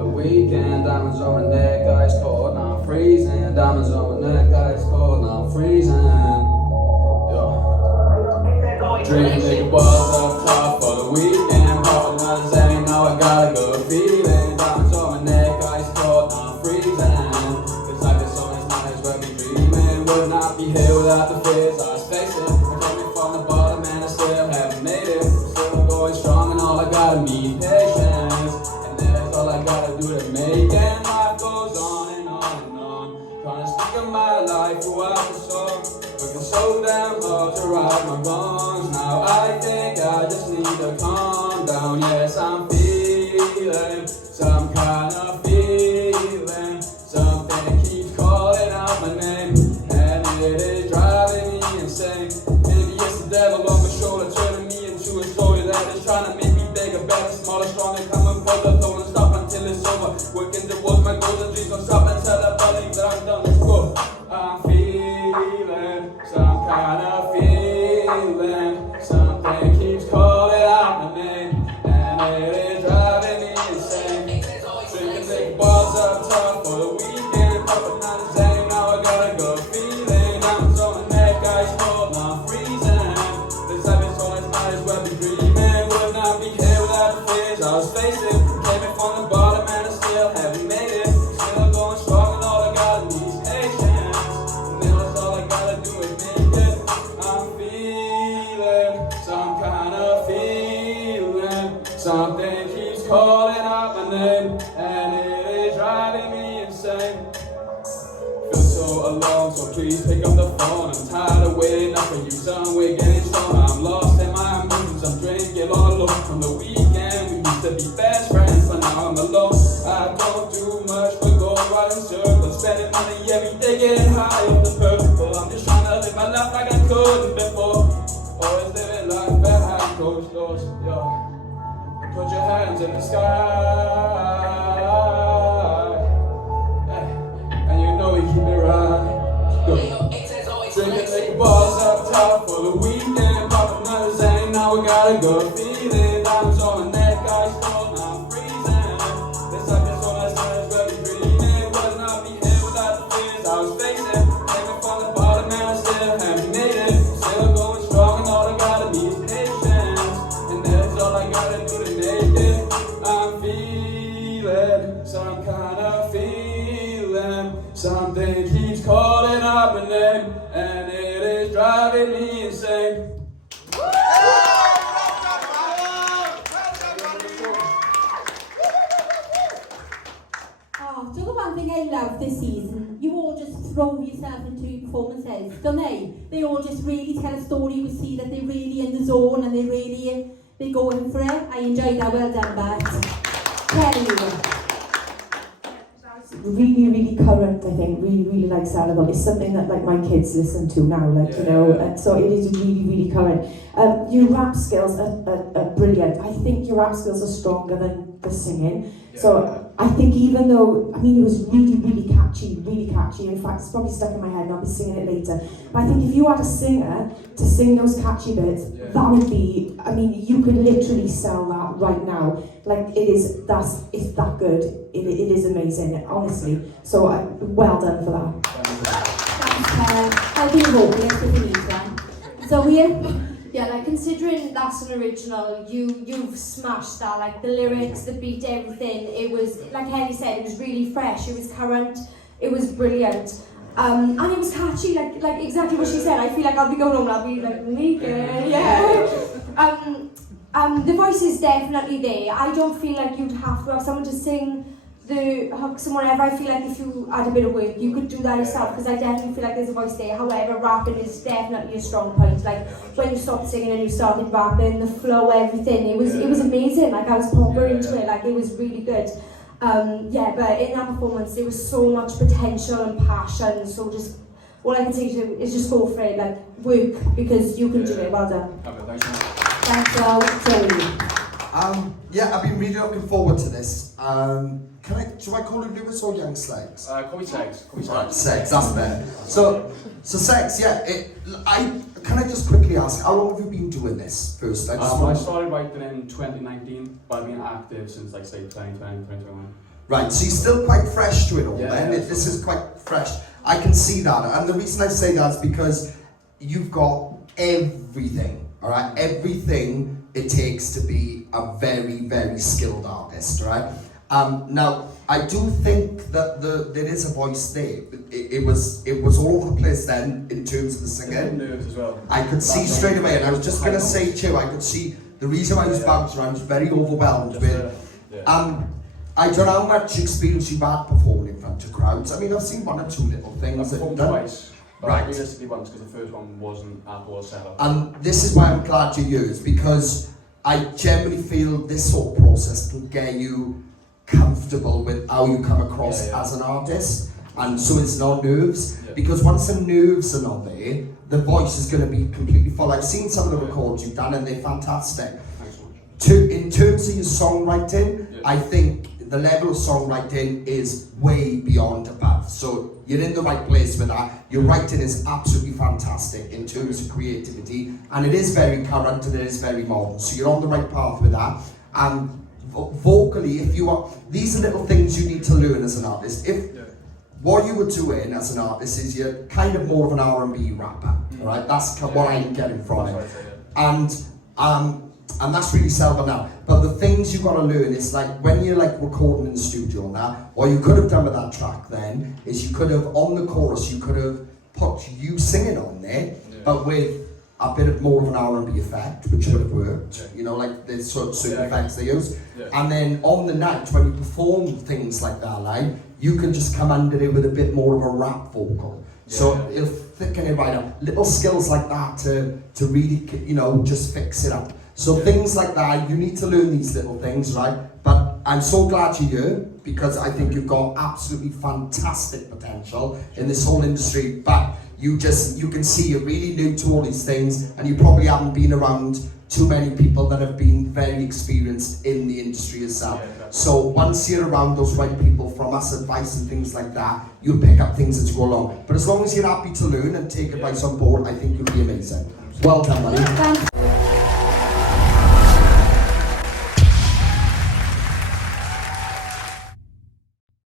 the weekend. Diamonds on my neck, ice cold, now I'm freezing. Diamonds on my neck, ice cold, now I'm freezing. Yo. Drinking liquor balls up top for the weekend. Popping another Zane, now I got a good feeling. Diamonds on my neck, ice cold, now I'm freezing. It's like the sun is nice where we dreaming. Would not be here without the fears I was facing. I came from the bottom and I still haven't made it. Still going strong and all I gotta be patience. And that's all I gotta do to make it. Life goes on and on and on. Trying to speak of my life throughout the song. Working so damn hard to right my wrongs. Now I think I just need to calm down. Yes, I'm feeling some kind of feeling. Something keeps calling out my name, and it is driving me insane. Maybe it's the devil on my shoulder, turning me into a soldier that is trying to make me bigger, better, smaller, stronger, coming for the throne and stop until it's over. Working towards my goals and dreams, don't stop until I believe that I'm done. Let's go. I'm feeling some kind of feeling. Something keeps calling out my name, and it is driving me insane. Drinking big balls up top for the weekend. Popping out the Zane, now I got a good feeling. Diamonds on my neck, ice cold, now I'm freezing. This life is always nice where we dreaming. Would not be here without the fears I was facing. Came from the bottom and I still haven't made it. Still going strong and all I gotta need is patience. And then that's all I gotta do is make it. I'm feeling some kind of feeling. Something keeps calling out my name, and it is driving me insane. Feel so alone, so please pick up the phone. I'm tired of waiting up for you, son. We're getting stoned. I'm lost in my emotions. I'm drinking all alone from the weekend. We used to be best friends, but now I'm alone. I don't do much but go right in circles, spending money every day, getting high off the purple. I'm just trying to live my life like I couldn't before. Always living life behind closed doors. Yo, put your hands in the sky. And you know we keep it right. Go. Drinking liquor balls up top for the weekend. Popping another Zane, now we got a good feeling. Diamonds on my neck, ice cold, now I'm freezing. This life is so nice, where we dreaming. Would not be here without the fears I was facing. Came from the bottom and I still haven't made it. Still going strong and all I gotta be is patience. And that's all I gotta do to make it. I'm feeling some kind of feeling. Something keeps calling out my name, and it is driving me insane. Oh, do you know one thing I love this season? You all just throw yourself into performances, don't they? They all just really tell a story. You see that they're really in the zone and they go in for it. I enjoyed that. Well done, Bart. Tell you. Really current, I think. Really like Salvo. It's something that like my kids listen to now, like, you know, and so it is really current. Your rap skills are brilliant. I think your rap skills are stronger than the singing. So I think even though, I mean, it was really catchy. In fact, it's probably stuck in my head and I'll be singing it later. But I think if you had a singer to sing those catchy bits, that would be, I mean, you could literally sell that right now. Like, it's that good. It is amazing, honestly. So well done for that. Thanks, I'll be a vocalist if you need one. So here. Yeah, like considering that's an original, you've smashed that. Like the lyrics, the beat, everything. It was, like Ellie said, it was really fresh. It was current. It was brilliant. And it was catchy, like exactly what she said. I feel like I'll be going home and I'll be like, the voice is definitely there. I don't feel like you'd have to have someone to sing the hooks and whatever. I feel like if you had a bit of work, you could do that yourself, because I definitely feel like there's a voice there. However, rapping is definitely a strong point. Like when you stopped singing and you started rapping, the flow, everything, it was amazing. Like I was proper into it. Like it was really good. But in that performance, there was so much potential and passion. So just all I can say to you is just go for it. Like work, because you can do it. Well done. Thanks, I've been really looking forward to this. Do I call you Lewis or YvngSegs? Call me Segs. Right, Segs, that's better. So Segs, can I just quickly ask, how long have you been doing this first? I started writing in 2019, but I've been active since, like, say, 2020, 2021. Right, so you're still quite fresh to it all then. Yeah, This is quite fresh. I can see that. And the reason I say that is because you've got everything, all right? Everything it takes to be a very, very skilled artist, right? Now, I do think that there is a voice there. It was all over the place then in terms of the singing. Nerves as well. I could see straight away, and I was just going to say too, I could see the reason why I was bouncing around, I was very overwhelmed with. I don't know how much experience you've had performing in front of crowds. I mean, I've seen one or two little things. I've performed twice. Right. Realistically once, because the first one wasn't at all seller. And this is why I'm glad you're here, is because I generally feel this sort of process can get you comfortable with how you come across as an artist, and so it's not nerves, because once the nerves are not there, the voice is going to be completely full. I've seen some of the records you've done and they're fantastic. Thanks so much. In terms of your songwriting, I think the level of songwriting is way beyond above. So you're in the right place with that. Your writing is absolutely fantastic in terms of creativity, and it is very current and it is very modern. So you're on the right path with that. And vocally, if you are, these are little things you need to learn as an artist. If what you were doing as an artist is you're kind of more of an R&B rapper, right? That's what I'm getting from it. And that's really self now. But the things you've got to learn is like when you're like recording in the studio and that, what you could have done with that track then is you could have, on the chorus, you could have put you singing on there, but with a bit of more of an R&B effect, which would have worked. You know, like the sort of certain effects they use. And then on the night, when you perform things like that, like, you can just come under it with a bit more of a rap vocal. So it'll thicken it right up. Little skills like that to really, you know, just fix it up. So things like that, you need to learn these little things, right? But I'm so glad you're here, because I think you've got absolutely fantastic potential in this whole industry, but you can see you're really new to all these things, and you probably haven't been around too many people that have been very experienced in the industry yourself. So once you're around those right people, from us advice and things like that, you'll pick up things as you go along. But as long as you're happy to learn and take advice on board, I think you'll be amazing. Well done, buddy. Thanks.